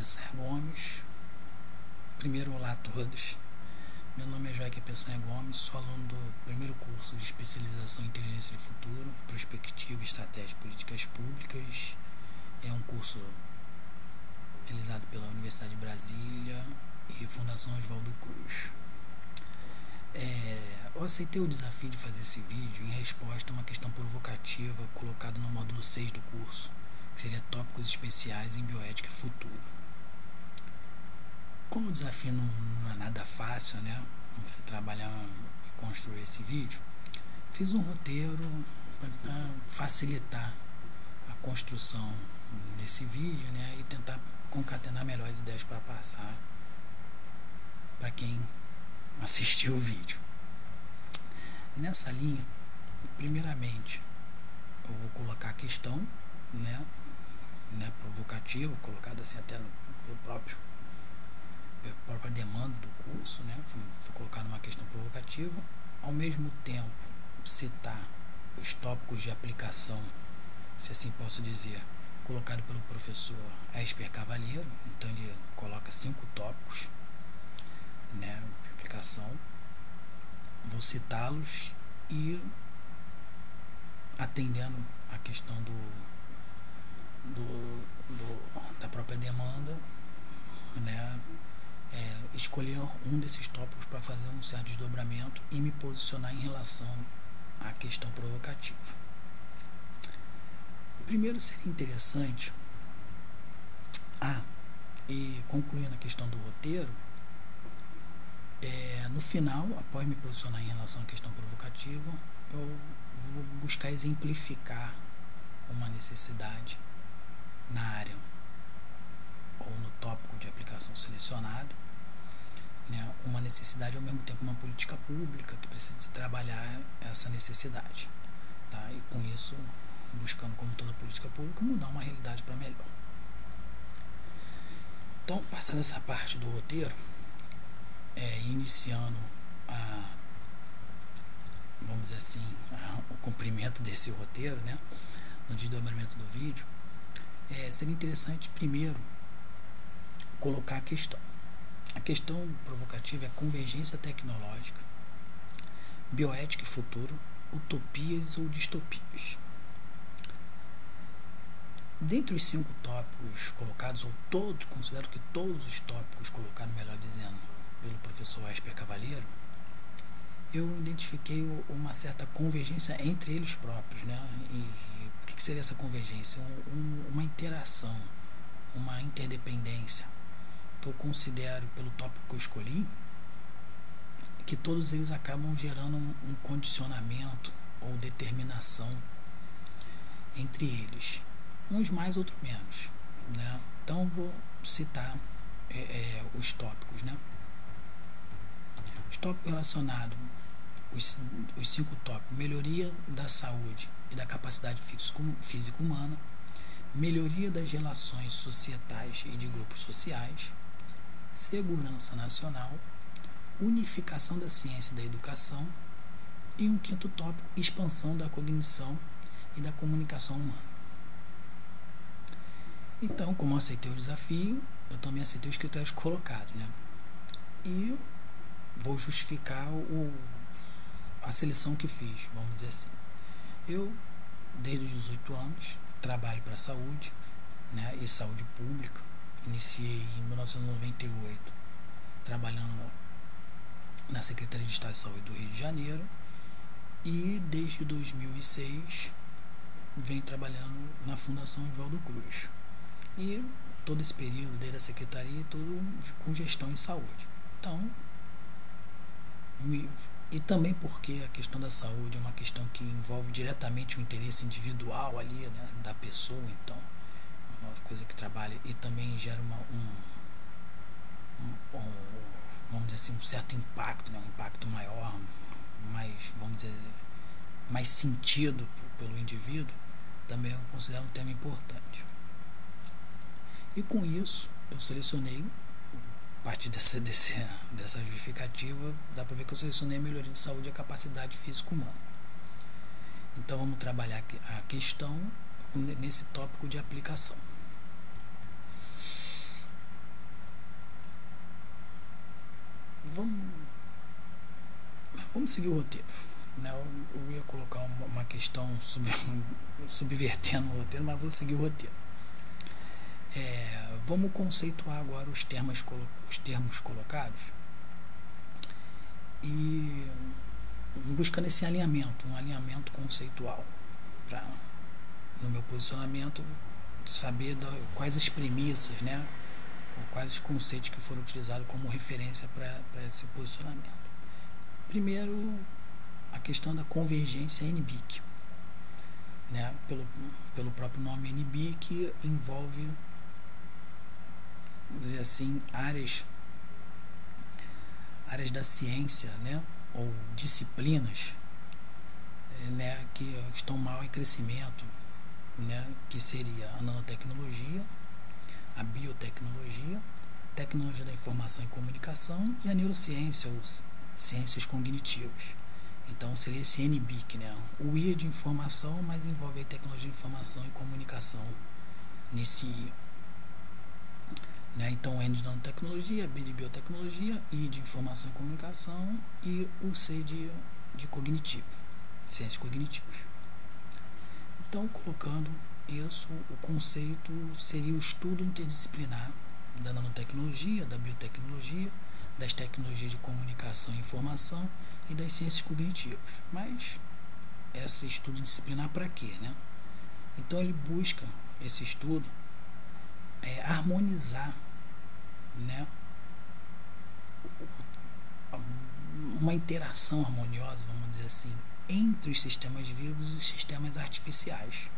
Peçanha Gomes. Primeiro, olá a todos. Meu nome é Joaquim Peçanha Gomes, sou aluno do primeiro curso de especialização em inteligência de futuro, prospectiva, estratégia e políticas públicas. É um curso realizado pela Universidade de Brasília e Fundação Oswaldo Cruz. Eu aceitei o desafio de fazer esse vídeo em resposta a uma questão provocativa colocada no módulo 6 do curso, que seria tópicos especiais em bioética e futuro. Como o desafio não é nada fácil, né? Você trabalhar e construir esse vídeo, fiz um roteiro para facilitar a construção desse vídeo, né? E tentar concatenar melhores ideias para passar para quem assistiu o vídeo. Nessa linha, primeiramente, eu vou colocar a questão, né provocativa, colocada assim até pela própria demanda do curso, né? Foi colocado uma questão provocativa, ao mesmo tempo citar os tópicos de aplicação, se assim posso dizer, colocado pelo professor Esper Cavalheiro. Então ele coloca 5 tópicos, né, de aplicação. Vou citá-los e atendendo a questão da própria demanda, né, escolher um desses tópicos para fazer um certo desdobramento e me posicionar em relação à questão provocativa. Primeiro, seria interessante, e concluindo a questão do roteiro, no final, após me posicionar em relação à questão provocativa, eu vou buscar exemplificar uma necessidade na área ou no tópico de aplicação selecionado, né, uma necessidade ao mesmo tempo uma política pública que precisa trabalhar essa necessidade, tá? E com isso, buscando, como toda política pública, mudar uma realidade para melhor. Então, passando essa parte do roteiro, iniciando vamos dizer assim, o cumprimento desse roteiro, né, no desdobramento do vídeo, seria interessante primeiro colocar a questão. A questão provocativa é convergência tecnológica, bioética e futuro, utopias ou distopias. Dentre os 5 tópicos colocados, ou todos, considero que todos os tópicos colocados, melhor dizendo, pelo professor Esper Cavalheiro, eu identifiquei uma certa convergência entre eles próprios, né? E o que seria essa convergência? Uma interação, uma interdependência, que eu considero, pelo tópico que eu escolhi, que todos eles acabam gerando um condicionamento ou determinação entre eles, uns mais, outros menos, né? Então vou citar os tópicos, né? Os tópicos relacionados, os 5 tópicos: melhoria da saúde e da capacidade física humana, melhoria das relações societais e de grupos sociais, segurança nacional, unificação da ciência e da educação, e um 5º tópico: expansão da cognição e da comunicação humana. Então, como eu aceitei o desafio, eu também aceitei os critérios colocados, né? E vou justificar a seleção que fiz, vamos dizer assim. Eu, desde os 18 anos, trabalho para a saúde, né, e saúde pública. Iniciei em 1998, trabalhando na Secretaria de Estado de Saúde do Rio de Janeiro, e desde 2006 venho trabalhando na Fundação Oswaldo Cruz. E todo esse período, desde a Secretaria, tudo com gestão em saúde. Então, e também porque a questão da saúde é uma questão que envolve diretamente o interesse individual ali, né, da pessoa. Então, uma coisa que trabalha e também gera vamos dizer assim, um certo impacto, né, um impacto maior, mais, vamos dizer, mais sentido pelo indivíduo, também eu considero um tema importante. E com isso, eu selecionei, a partir dessa justificativa, dá para ver que eu selecionei a melhoria de saúde e a capacidade física humana. Então vamos trabalhar a questão nesse tópico de aplicação. vamos seguir o roteiro, né? Eu ia colocar uma questão subvertendo o roteiro, mas vou seguir o roteiro. Vamos conceituar agora os termos colocados e buscando esse alinhamento, um alinhamento conceitual, para, no meu posicionamento, saber quais as premissas, né, ou quais os conceitos que foram utilizados como referência para esse posicionamento. Primeiro, a questão da convergência NBIC, né, pelo próprio nome NBIC, envolve, vamos dizer assim, áreas da ciência, né, ou disciplinas, né, que estão mal em crescimento, né, que seria a nanotecnologia, a biotecnologia, tecnologia da informação e comunicação e a neurociência, ou ciências cognitivas. Então seria esse NBIC, né, o I de informação, mas envolve a tecnologia de informação e comunicação nesse I. Né, então N de nanotecnologia, B de biotecnologia, I de informação e comunicação e o C de cognitivo, ciências cognitivas. Então, colocando isso, o conceito seria o estudo interdisciplinar da nanotecnologia, da biotecnologia, das tecnologias de comunicação e informação e das ciências cognitivas. Mas esse estudo disciplinar para quê, né? Então ele busca, esse estudo, harmonizar, né, uma interação harmoniosa, vamos dizer assim, entre os sistemas vivos e os sistemas artificiais,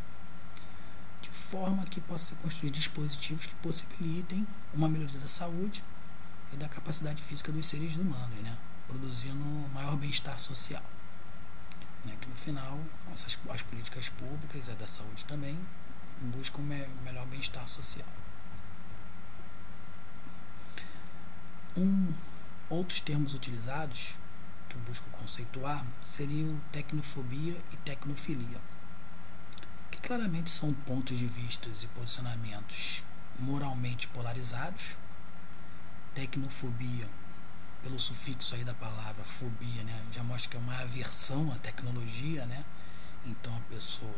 de forma que possa ser construir dispositivos que possibilitem uma melhoria da saúde e da capacidade física dos seres humanos, né, produzindo maior bem-estar social, né, que no final as políticas públicas, a da saúde também, buscam melhor bem-estar social. Outros termos utilizados que eu busco conceituar seriam tecnofobia e tecnofilia, que claramente são pontos de vista e posicionamentos moralmente polarizados. Tecnofobia, pelo sufixo aí da palavra fobia, né, já mostra que é uma aversão à tecnologia, né, então a pessoa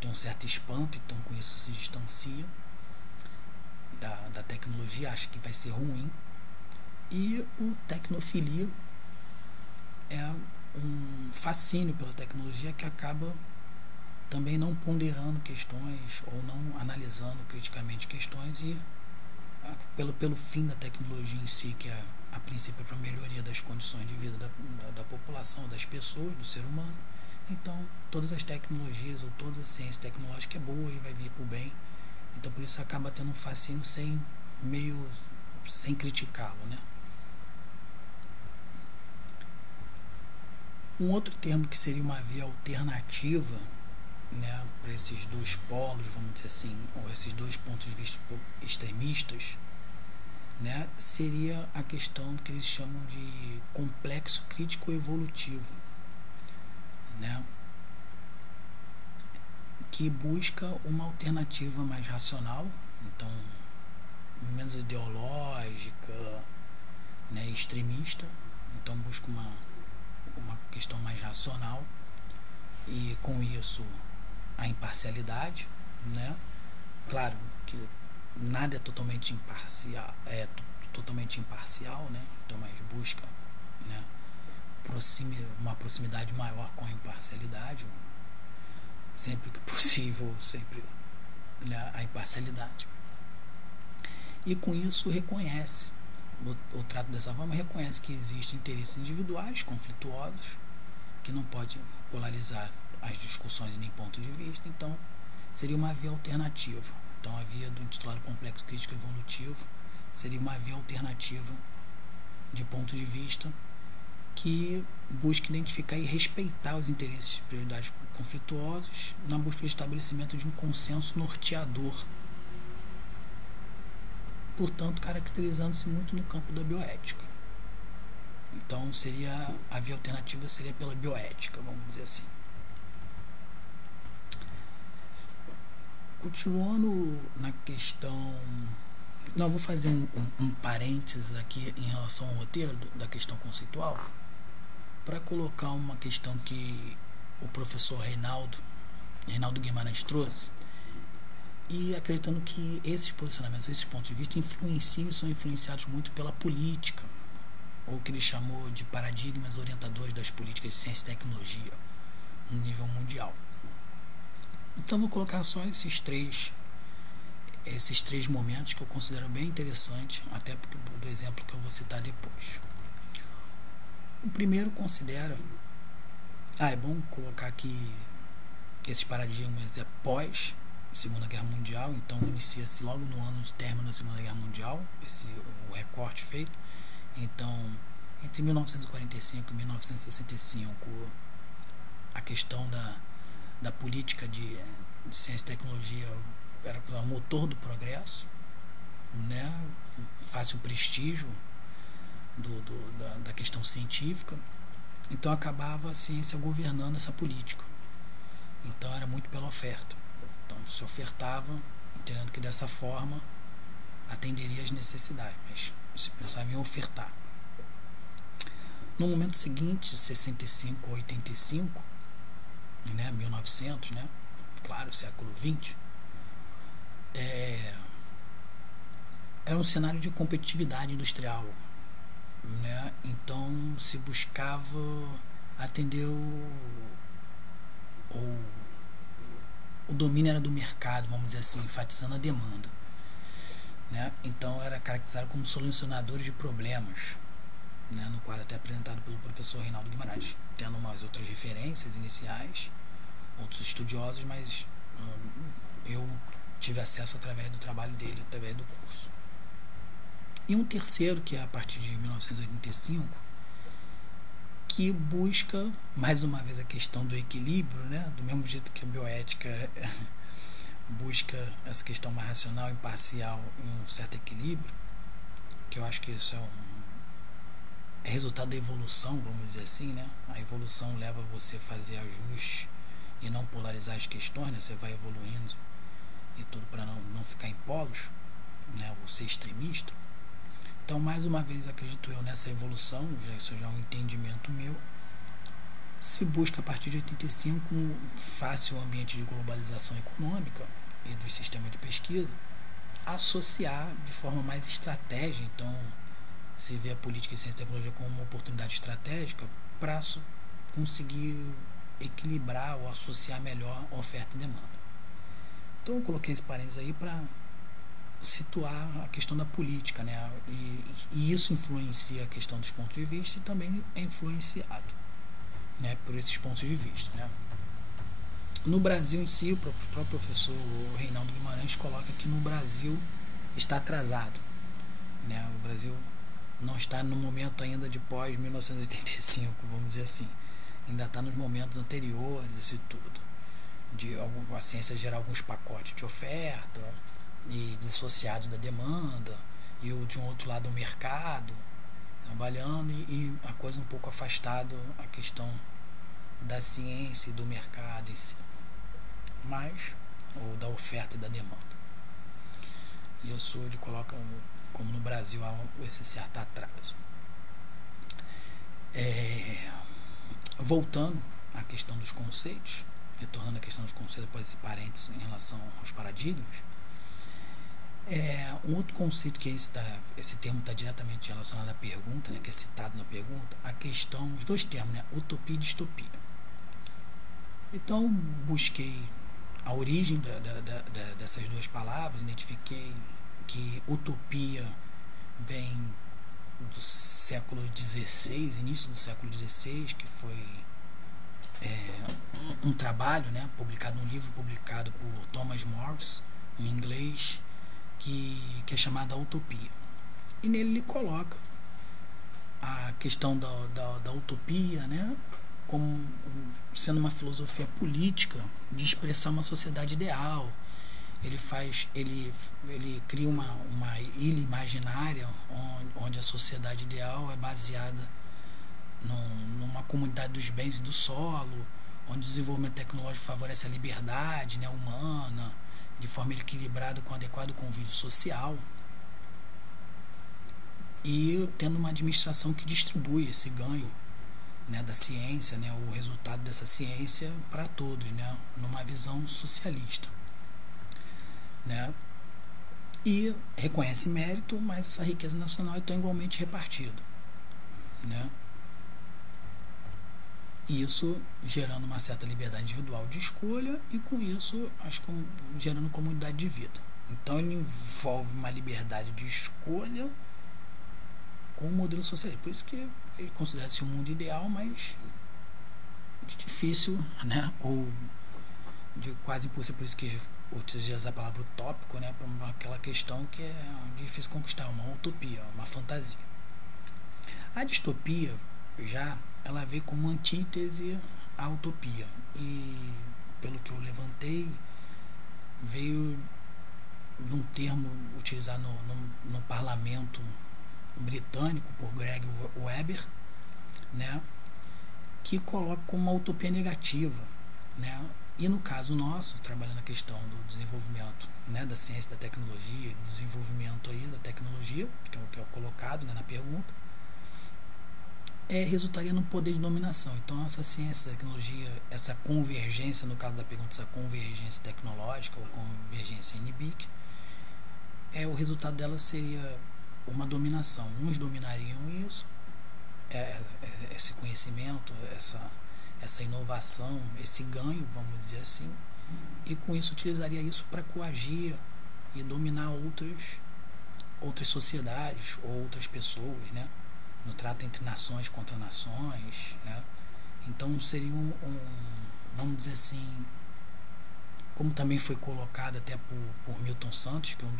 tem um certo espanto, então com isso se distancia da tecnologia, acha que vai ser ruim. E o tecnofilia é um fascínio pela tecnologia que acaba também não ponderando questões ou não analisando criticamente questões e pelo fim da tecnologia em si, que é a princípio para a melhoria das condições de vida da população, das pessoas, do ser humano. Então todas as tecnologias ou toda a ciência tecnológica é boa e vai vir para o bem, então por isso acaba tendo um fascínio sem criticá-lo, né? Um outro termo que seria uma via alternativa, né, para esses dois polos, vamos dizer assim, ou esses dois pontos de vista extremistas, né, seria a questão que eles chamam de complexo crítico evolutivo, né, que busca uma alternativa mais racional, então menos ideológica, né, extremista, então busca uma questão mais racional e com isso a imparcialidade, né? Claro que nada é totalmente imparcial, né? Então, mas busca, né, uma proximidade maior com a imparcialidade, sempre que possível, sempre, né, a imparcialidade. E com isso reconhece, o trato dessa forma reconhece que existem interesses individuais conflituosos que não pode polarizar as discussões nem ponto de vista, então seria uma via alternativa. Então a via do intitulado complexo crítico evolutivo seria uma via alternativa de ponto de vista que busca identificar e respeitar os interesses e prioridades conflituosos na busca de estabelecimento de um consenso norteador, portanto caracterizando-se muito no campo da bioética. Então a via alternativa seria pela bioética, vamos dizer assim. Continuando na questão Não, vou fazer um parênteses aqui em relação ao roteiro da questão conceitual, para colocar uma questão que o professor Reinaldo Guimarães trouxe, e acreditando que esses posicionamentos, esses pontos de vista influenciam e são influenciados muito pela política, ou o que ele chamou de paradigmas orientadores das políticas de ciência e tecnologia no nível mundial. Então vou colocar só esses três momentos que eu considero bem interessantes, até do exemplo que eu vou citar depois. O primeiro considera, é bom colocar aqui esses paradigmas pós Segunda Guerra Mundial, então inicia-se logo no ano de término da Segunda Guerra Mundial, o recorte feito. Então, entre 1945 e 1965, a questão da política de ciência e tecnologia era o motor do progresso, né? Fácil prestígio da questão científica. Então acabava a ciência governando essa política. Então era muito pela oferta. Então se ofertava, entendendo que dessa forma atenderia às necessidades, mas se pensava em ofertar. No momento seguinte, 65 a 85, né, 1900, né, claro, século 20, era um cenário de competitividade industrial, né? Então se buscava atender o domínio era do mercado, vamos dizer assim, enfatizando a demanda, né? Então era caracterizado como solucionadores de problemas, né? No quadro até apresentado pelo professor Reinaldo Guimarães, tendo umas outras referências iniciais, outros estudiosos, mas eu tive acesso através do trabalho dele, através do curso. E um terceiro, que é a partir de 1985, que busca, mais uma vez, a questão do equilíbrio, né? Do mesmo jeito que a bioética busca essa questão mais racional, imparcial, em um certo equilíbrio, que eu acho que isso é resultado da evolução, vamos dizer assim, né? A evolução leva você a fazer ajustes e não polarizar as questões, né? Você vai evoluindo e tudo para não ficar em polos, né? Ou ser extremista. Então, mais uma vez, acredito eu nessa evolução, isso já é um entendimento meu. Se busca a partir de 85 um fácil ambiente de globalização econômica e dos sistemas de pesquisa, associar de forma mais estratégica. Então, se vê a política de ciência e tecnologia como uma oportunidade estratégica para conseguir equilibrar ou associar melhor oferta e demanda. Então, eu coloquei esse parênteses aí para situar a questão da política, né? E isso influencia a questão dos pontos de vista e também é influenciado, né, por esses pontos de vista, né? No Brasil em si, o próprio professor Reinaldo Guimarães coloca que no Brasil está atrasado, né? O Brasil não está no momento ainda de pós-1985, vamos dizer assim, ainda está nos momentos anteriores e tudo, a ciência gerar alguns pacotes de oferta e dissociado da demanda, e de um outro lado o mercado trabalhando, e a coisa um pouco afastada a questão da ciência e do mercado em si, mas ou da oferta e da demanda. E isso ele coloca como no Brasil há esse certo atraso. Voltando à questão dos conceitos, retornando à questão dos conceitos após esse parênteses em relação aos paradigmas, um outro conceito que esse termo está diretamente relacionado à pergunta, né, que é citado na pergunta, a questão, os dois termos, né, utopia e distopia. Então, busquei a origem dessas duas palavras, identifiquei que utopia vem do século XVI, início do século XVI, que foi um trabalho, né, publicado, um livro publicado por Thomas Morris, em inglês, que é chamado A Utopia. E nele ele coloca a questão da utopia, né, como sendo uma filosofia política de expressar uma sociedade ideal. Ele cria uma ilha imaginária onde a sociedade ideal é baseada numa comunidade dos bens e do solo, onde o desenvolvimento tecnológico favorece a liberdade, né, humana, de forma equilibrada com adequado convívio social. e tendo uma administração que distribui esse ganho, né, da ciência, né, o resultado dessa ciência para todos, né, numa visão socialista, né, e reconhece mérito, mas essa riqueza nacional é tão igualmente repartida, né, isso gerando uma certa liberdade individual de escolha e com isso gerando comunidade de vida. Então ele envolve uma liberdade de escolha com o modelo socialista. Por isso que ele considera-se um mundo ideal, mas difícil, né? Ou de quase impossível. Por isso que utiliza essa palavra utópico, né? Para aquela questão que é difícil conquistar, uma utopia, uma fantasia. A distopia já ela veio como antítese à utopia e, pelo que eu levantei, veio de um termo utilizado no parlamento britânico por Greg Weber, né, que coloca como uma utopia negativa, né, e no caso nosso, trabalhando na questão do desenvolvimento, né, da ciência, da tecnologia, do desenvolvimento aí da tecnologia, que é o que é colocado, né, na pergunta, resultaria no poder de dominação. Então essa ciência, tecnologia, essa convergência, no caso da pergunta, essa convergência tecnológica ou convergência NBIC, o resultado dela seria uma dominação. Uns dominariam isso, esse conhecimento, essa inovação, esse ganho, vamos dizer assim, e com isso utilizaria isso para coagir e dominar outras sociedades ou outras pessoas, né? No trato entre nações contra nações, né? Então seria vamos dizer assim, como também foi colocado até por Milton Santos, que é um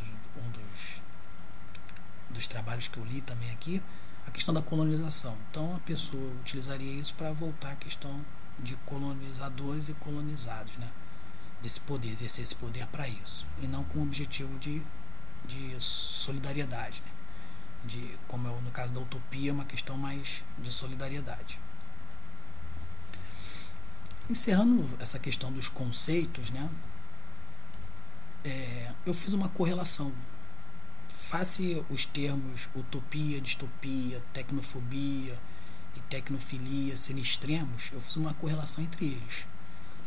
dos trabalhos que eu li também aqui, a questão da colonização. Então a pessoa utilizaria isso para voltar à questão de colonizadores e colonizados, né? Desse poder, exercer esse poder para isso, e não com o objetivo de solidariedade, né? Como é no caso da utopia, uma questão mais de solidariedade. Encerrando essa questão dos conceitos, né, eu fiz uma correlação. Face os termos utopia, distopia, tecnofobia e tecnofilia serem extremos, eu fiz uma correlação entre eles.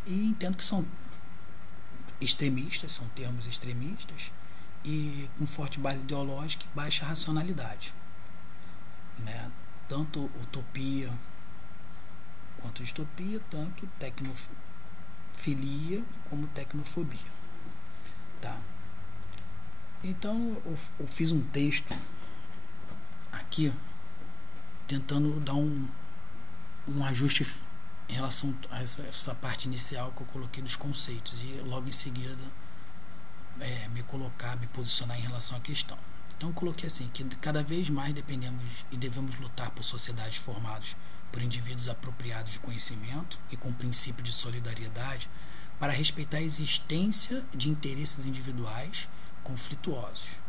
E entendo que são extremistas, são termos extremistas, e com forte base ideológica e baixa racionalidade, né? Tanto utopia quanto distopia, tanto tecnofilia como tecnofobia, tá? Então eu fiz um texto aqui tentando dar um ajuste em relação a essa parte inicial que eu coloquei dos conceitos e logo em seguida me posicionar em relação à questão. Então eu coloquei assim, que cada vez mais dependemos e devemos lutar por sociedades formadas por indivíduos apropriados de conhecimento e com princípio de solidariedade para respeitar a existência de interesses individuais conflituosos,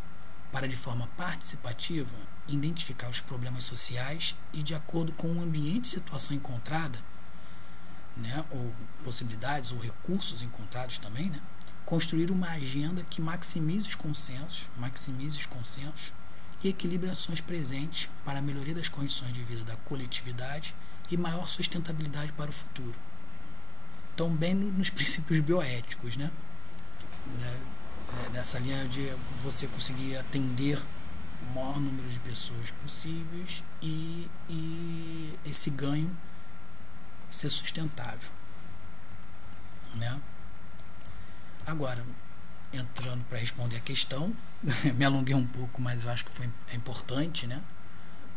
para de forma participativa identificar os problemas sociais e, de acordo com o ambiente e situação encontrada, né, ou possibilidades ou recursos encontrados também, né, construir uma agenda que maximize os consensos e equilibre ações presentes para a melhoria das condições de vida da coletividade e maior sustentabilidade para o futuro. Então, bem nos princípios bioéticos, né? Nessa linha de você conseguir atender o maior número de pessoas possíveis e esse ganho ser sustentável, né? Agora, entrando para responder a questão, me alonguei um pouco, mas eu acho que é importante, né,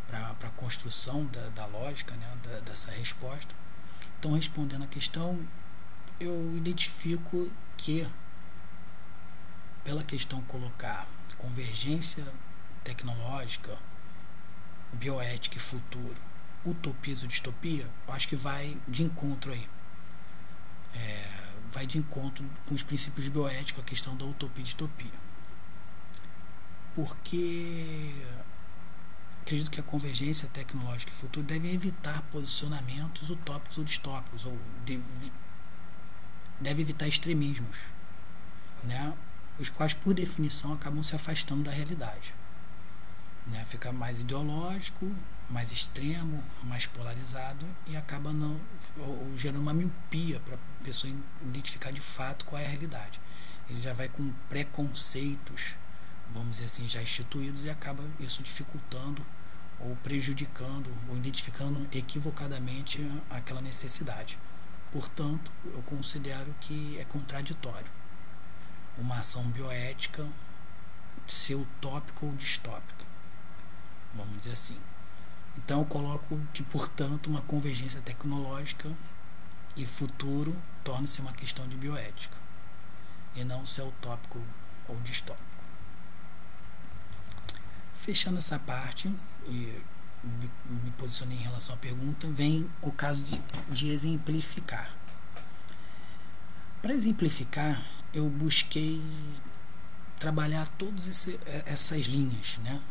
para a construção da lógica, né, dessa resposta. Então, respondendo a questão, eu identifico que, pela questão colocar convergência tecnológica, bioética e futuro, utopia ou distopia, eu acho que vai de encontro aí. Vai de encontro com os princípios bioéticos, a questão da utopia e distopia. Porque acredito que a convergência tecnológica e futuro devem evitar posicionamentos utópicos ou distópicos, ou deve evitar extremismos, né, os quais, por definição, acabam se afastando da realidade. né? Fica mais ideológico, mais extremo, mais polarizado e acaba ou gerando uma miopia para a pessoa identificar de fato qual é a realidade. Ele já vai com preconceitos, vamos dizer assim, já instituídos, e acaba isso dificultando ou prejudicando ou identificando equivocadamente aquela necessidade. Portanto, eu considero que é contraditório uma ação bioética ser utópica ou distópica, vamos dizer assim. Então eu coloco que, portanto, uma convergência tecnológica e futuro torna-se uma questão de bioética e não ser utópico ou distópico. Fechando essa parte e me posicionei em relação à pergunta, vem o caso de exemplificar. Para exemplificar, eu busquei trabalhar todas essas linhas, né?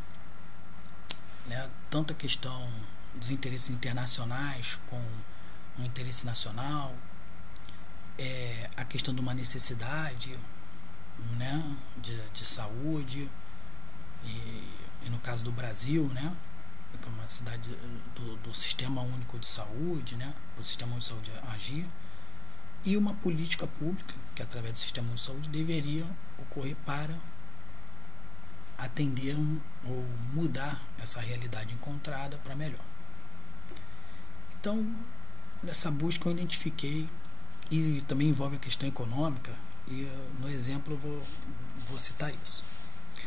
Tanto a questão dos interesses internacionais com um interesse nacional, a questão de uma necessidade, né, de saúde, e no caso do Brasil, né, que é uma cidade do Sistema Único de Saúde, né, para o Sistema Único de Saúde agir, e uma política pública que, através do Sistema Único de Saúde, deveria ocorrer para atender ou mudar essa realidade encontrada para melhor. Então, nessa busca eu identifiquei, e também envolve a questão econômica, e no exemplo eu vou citar isso.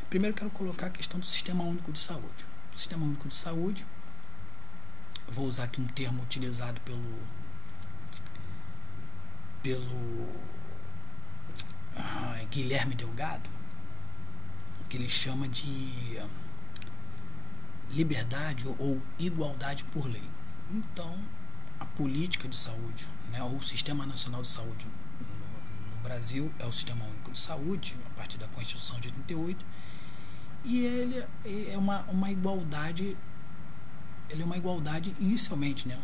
Primeiro quero colocar a questão do Sistema Único de Saúde. O Sistema Único de Saúde, eu vou usar aqui um termo utilizado pelo Guilherme Delgado, que ele chama de liberdade ou igualdade por lei. Então, a política de saúde, né, ou o Sistema Nacional de Saúde no Brasil é o Sistema Único de Saúde, a partir da Constituição de 88, e ele é uma igualdade, ele é uma igualdade inicialmente, né,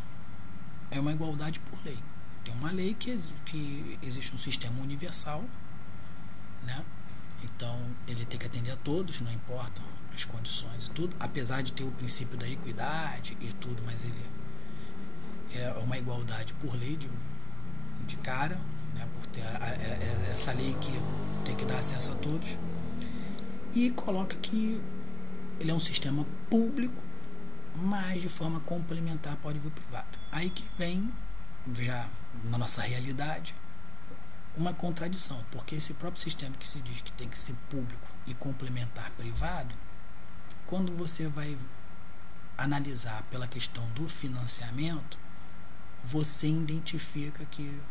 é uma igualdade por lei. Tem uma lei que existe um sistema universal, né? Então ele tem que atender a todos, não importa as condições e tudo, apesar de ter o princípio da equidade e tudo, mas ele é uma igualdade por lei de cara, né? Por ter essa lei que tem que dar acesso a todos, e coloca que ele é um sistema público, mas de forma complementar pode vir privado. Aí que vem, já na nossa realidade, uma contradição, porque esse próprio sistema que se diz que tem que ser público e complementar privado, quando você vai analisar pela questão do financiamento, você identifica que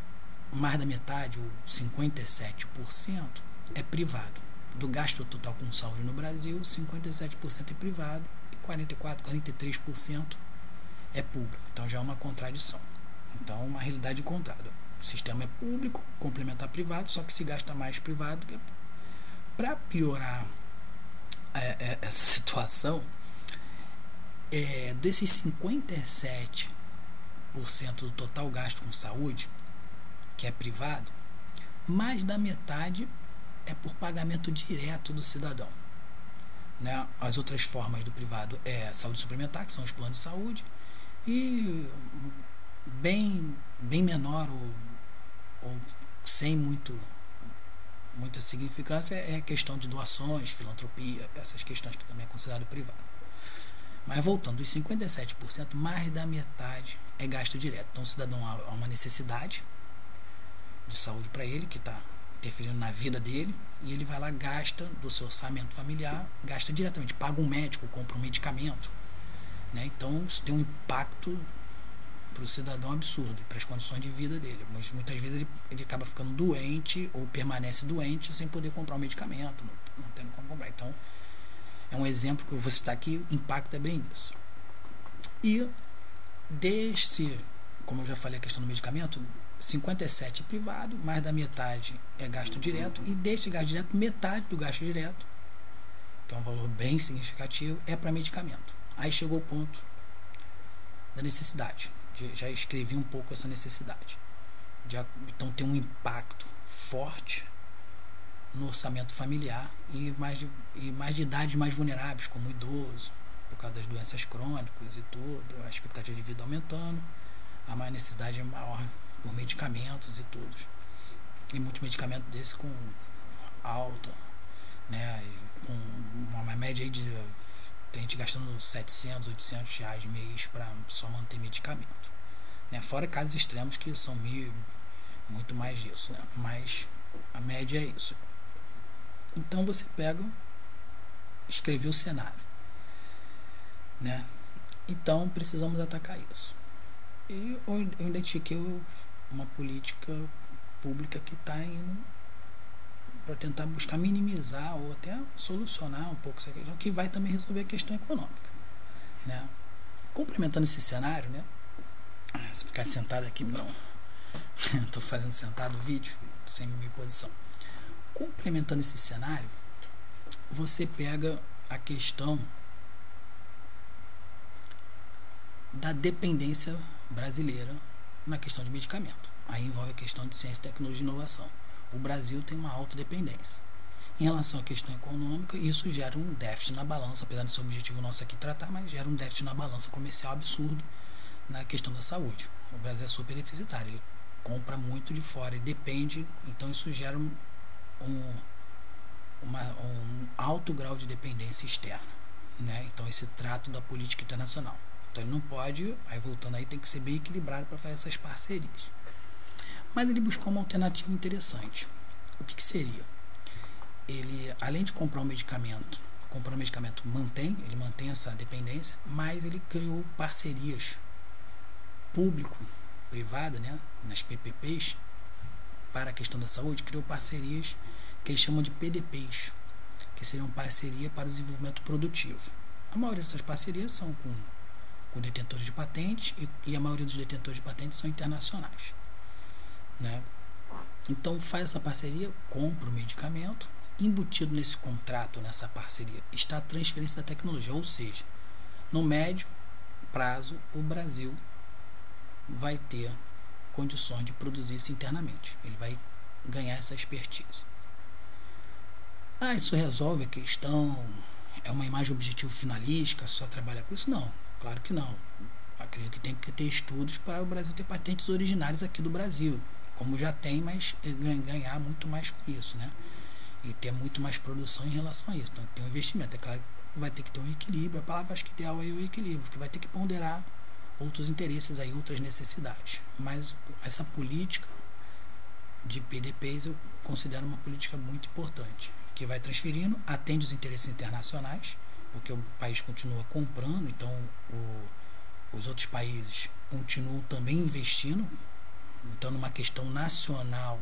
mais da metade, ou 57%, é privado. Do gasto total com saúde no Brasil, 57% é privado e 43% é público. Então já é uma contradição. Então, uma realidade encontrada. O sistema é público, complementar privado, só que se gasta mais privado. Para piorar essa situação, desses 57% do total gasto com saúde, que é privado, mais da metade é por pagamento direto do cidadão, né? As outras formas do privado é saúde suplementar, que são os planos de saúde, e bem menor ou sem muita significância é a questão de doações, filantropia, essas questões que também é considerado privado. Mas voltando, dos 57%, mais da metade é gasto direto. Então o cidadão há uma necessidade de saúde para ele, que está interferindo na vida dele, e ele vai lá, gasta do seu orçamento familiar, gasta diretamente, paga um médico, compra um medicamento, né? Então isso tem um impacto para o cidadão absurdo, para as condições de vida dele. Mas muitas vezes ele acaba ficando doente ou permanece doente sem poder comprar um medicamento, não tendo como comprar. Então é um exemplo que eu vou citar aqui, impacta bem nisso. E como eu já falei, a questão do medicamento, 57% é privado, mais da metade é gasto direto, e deste gasto direto, metade do gasto direto, que é um valor bem significativo, é para medicamento. Aí chegou o ponto da necessidade. Já escrevi um pouco essa necessidade. Então tem um impacto forte no orçamento familiar, e mais de idades mais vulneráveis, como idoso, por causa das doenças crônicas e tudo, a expectativa de vida aumentando, a maior necessidade é maior por medicamentos e tudo. E muitos medicamentos desses com alta, né, com uma média aí de tem gente gastando 700, 800 reais mês para só manter medicamento, né, fora casos extremos que são muito mais disso, né, mas a média é isso. Então você pega, escreveu o cenário, né, então precisamos atacar isso. E eu identifiquei uma política pública que está indo para tentar buscar minimizar ou até solucionar um pouco essa questão, que vai também resolver a questão econômica, né? Complementando esse cenário, né? Se ficar sentado aqui, não. Estou fazendo sentado o vídeo, sem minha posição. Complementando esse cenário, você pega a questão da dependência brasileira na questão de medicamento. Aí envolve a questão de ciência, tecnologia e inovação. O Brasil tem uma alta dependência. Em relação à questão econômica, isso gera um déficit na balança, apesar de ser o objetivo nosso aqui tratar, mas gera um déficit na balança comercial absurdo na questão da saúde. O Brasil é super deficitário, ele compra muito de fora e depende, então isso gera um alto grau de dependência externa, né? Então esse trato da política internacional. Então ele não pode, aí voltando aí, tem que ser bem equilibrado para fazer essas parcerias. Mas ele buscou uma alternativa interessante. O que seria? Ele, além de comprar um medicamento, ele mantém essa dependência, mas ele criou parcerias público-privada, né, nas PPPs, para a questão da saúde, criou parcerias que eles chamam de PDPs, que seriam parceria para o desenvolvimento produtivo. A maioria dessas parcerias são com detentores de patentes e a maioria dos detentores de patentes são internacionais, né? Então faz essa parceria, compra o medicamento, embutido nesse contrato, nessa parceria, está a transferência da tecnologia, ou seja, no médio prazo o Brasil vai ter condições de produzir isso internamente, ele vai ganhar essa expertise. Isso resolve a questão, é uma imagem objetivo finalística, só trabalhar com isso? Não, claro que não. Acredito que tem que ter estudos para o Brasil ter patentes originárias aqui do Brasil, como já tem, mas ganhar muito mais com isso, né? E ter muito mais produção em relação a isso. Então tem um investimento, é claro que vai ter que ter um equilíbrio, a palavra acho que ideal é o equilíbrio, que vai ter que ponderar outros interesses aí, outras necessidades. Mas essa política de PDPs eu considero uma política muito importante, que vai transferindo, atende os interesses internacionais, porque o país continua comprando, então os outros países continuam também investindo. Então numa questão nacional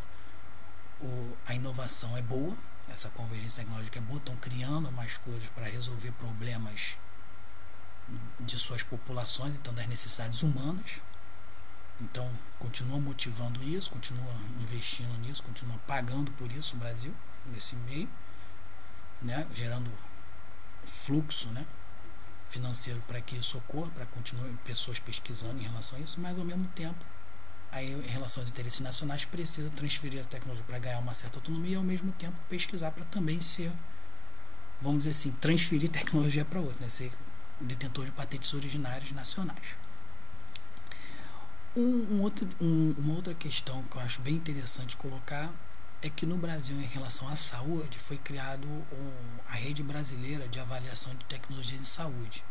a inovação é boa, essa convergência tecnológica é boa, estão criando mais coisas para resolver problemas de suas populações, então das necessidades humanas. Então continua motivando isso, continua investindo nisso, continua pagando por isso o Brasil nesse meio, né, gerando fluxo, né, financeiro para que isso ocorra, para continuar pessoas pesquisando em relação a isso, mas ao mesmo tempo aí em relação aos interesses nacionais precisa transferir a tecnologia para ganhar uma certa autonomia e ao mesmo tempo pesquisar para também ser, vamos dizer assim, transferir tecnologia para outro, né, ser detentor de patentes originárias nacionais. Uma outra questão que eu acho bem interessante colocar é que no Brasil, em relação à saúde, foi criado a Rede Brasileira de Avaliação de Tecnologias em Saúde.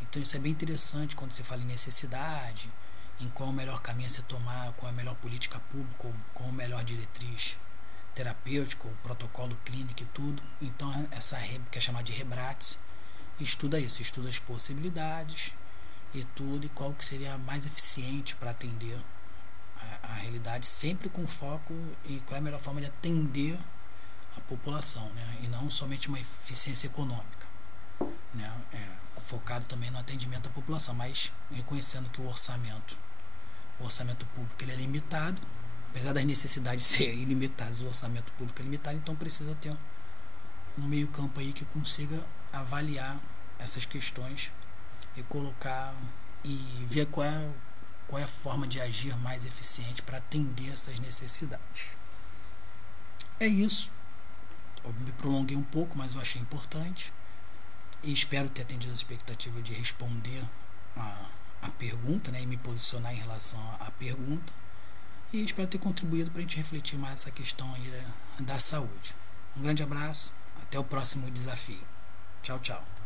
Então isso é bem interessante quando se fala em necessidade, em qual é o melhor caminho a se tomar, qual é a melhor política pública, qual é a melhor diretriz terapêutica, o protocolo clínico e tudo. Então essa que é chamada de Rebrates estuda isso, estuda as possibilidades e tudo, e qual que seria mais eficiente para atender a realidade, sempre com foco em qual é a melhor forma de atender a população, né? E não somente uma eficiência econômica, né? Focado também no atendimento à população, mas reconhecendo que o orçamento público ele é limitado, apesar das necessidades serem ilimitadas, o orçamento público é limitado, então precisa ter um meio campo aí que consiga avaliar essas questões e colocar e ver qual é a forma de agir mais eficiente para atender essas necessidades. É isso. Eu me prolonguei um pouco, mas eu achei importante. E espero ter atendido a expectativa de responder a pergunta, né, e me posicionar em relação à pergunta. E espero ter contribuído para a gente refletir mais essa questão aí da saúde. Um grande abraço, até o próximo desafio. Tchau, tchau.